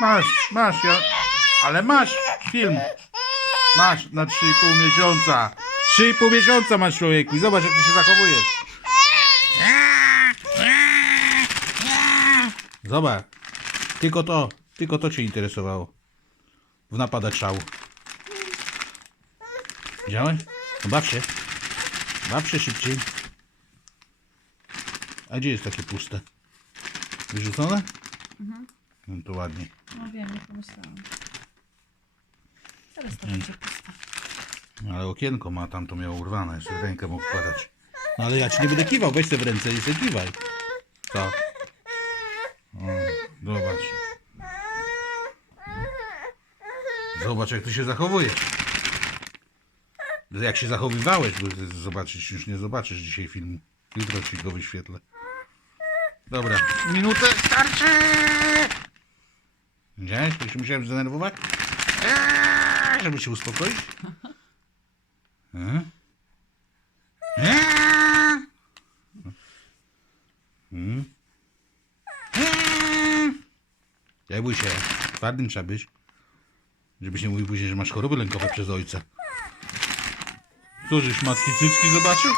Masz, masz, ja... ale masz film. Masz na 3,5 miesiąca. 3,5 miesiąca masz człowieku i zobacz jak ty się zachowujesz. Zobacz. Tylko to, tylko to cię interesowało. W napadach szału. Widziałeś? No baw się. Baw się szybciej. A gdzie jest takie puste? Wyrzucone? No to ładnie. No wiem, nie pomyślałam. Teraz to będzie puste. No, Ale okienko ma, tam to miało urwane, jeszcze rękę mógł wkładać. No ale ja ci nie będę kiwał, weź te w ręce i sobie kiwaj. Co? O, zobacz. Zobacz jak ty się zachowujesz. Jak się zachowywałeś, bo ty zobaczysz, już nie zobaczysz dzisiaj filmu. Jutro ci go wyświetlę. Dobra, minutę starczy! Widziałeś? To się musiałem zdenerwować? Eee, Żeby się uspokoić? Hmm? Hmm? Nie bój się, twardym trzeba być. Żebyś nie mówił później, że masz choroby lękowe przez ojca. Co, żeś matki cycki zobaczył?